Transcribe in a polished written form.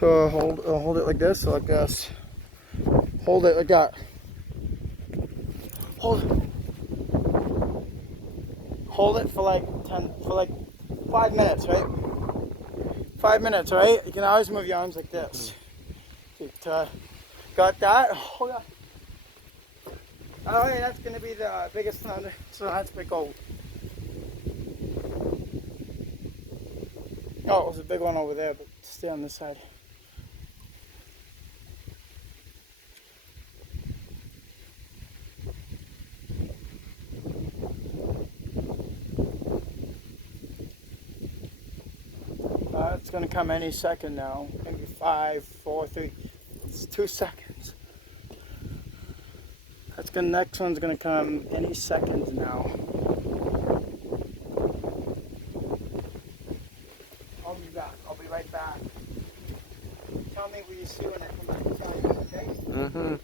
Hold it like this, like this. Hold it like that. Hold it for like 5 minutes, right? 5 minutes, right? You can always move your arms like this. Got that? Hold on. Oh yeah, that's gonna be the biggest thunder. So that's pretty cold. Oh, it was a big one over there, but stay on this side. It's gonna come any second now. Maybe 5, 4, 3. It's 2 seconds. Next one's gonna come any second now. I'll be back. I'll be right back. Tell me what you see when I come back. Tell you, okay? Mm-hmm.